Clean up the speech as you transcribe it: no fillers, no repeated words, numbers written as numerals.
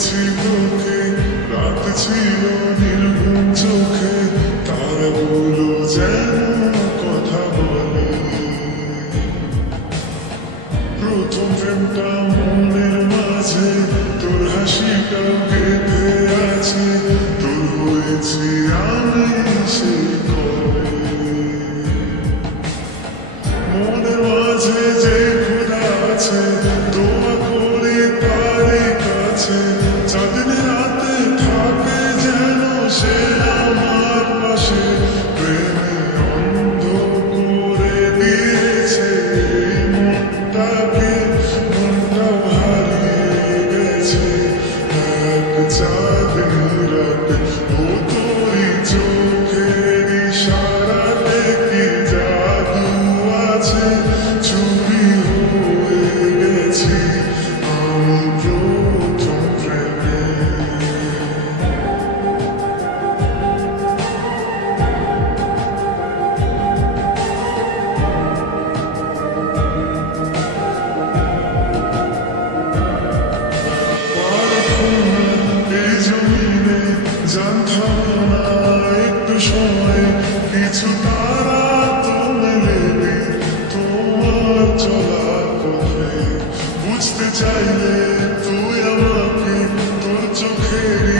দেখেছি তোকে, রাত ছিল নির্ঘুম চোখে, তারাগুলো যেন কথা বলে। প্রথম প্রেমটা মনের মাঝে, তোর হাসিটাও গেঁথে আছে, তোর হয়েছি আমি সেই কবে। মনের মাঝে যে খোদা আছে, দোয়া করি তারই কাছে, চাঁদনি রাতে থাকে যেন সে আমার পাশে। প্রেমে অন্ধ করে দিয়েছে এই মনটাকে, মনটাও হারিয়ে গেছে এক চাঁদনি রাতে। ও তোরই চোখের ইশারাতে কি জাদু আছে, চুরি হয়ে গেছি আমি প্রথম প্রেমে। এই জমিনে জানতাম না একটু সময় কিছু তারা তো মেলেনি তোমার চলার পথে। বুঝতে চাইলে তুই আমাকে তোর চোখেরই